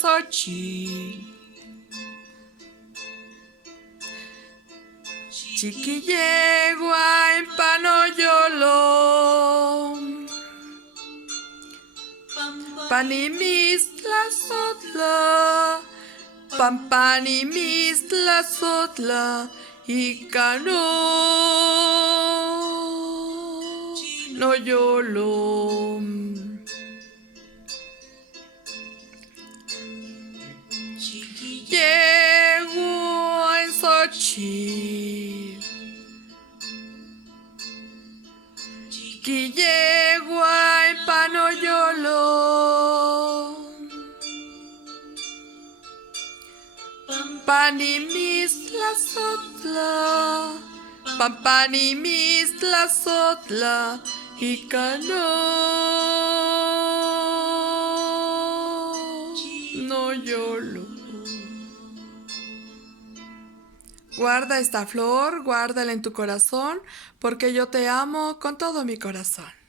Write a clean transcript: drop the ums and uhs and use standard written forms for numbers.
Xochitl. Chiquillegua en Panoyolo, Panimistla Sotla, Pampanimistla Sotla, Icano no yolo. Llego en Xochitl, Chiquillegua en Panoyolo, Panimistla Sotla, Pampanimistla Sotla, Icano no yolo. Guarda esta flor, guárdala en tu corazón, porque yo te amo con todo mi corazón.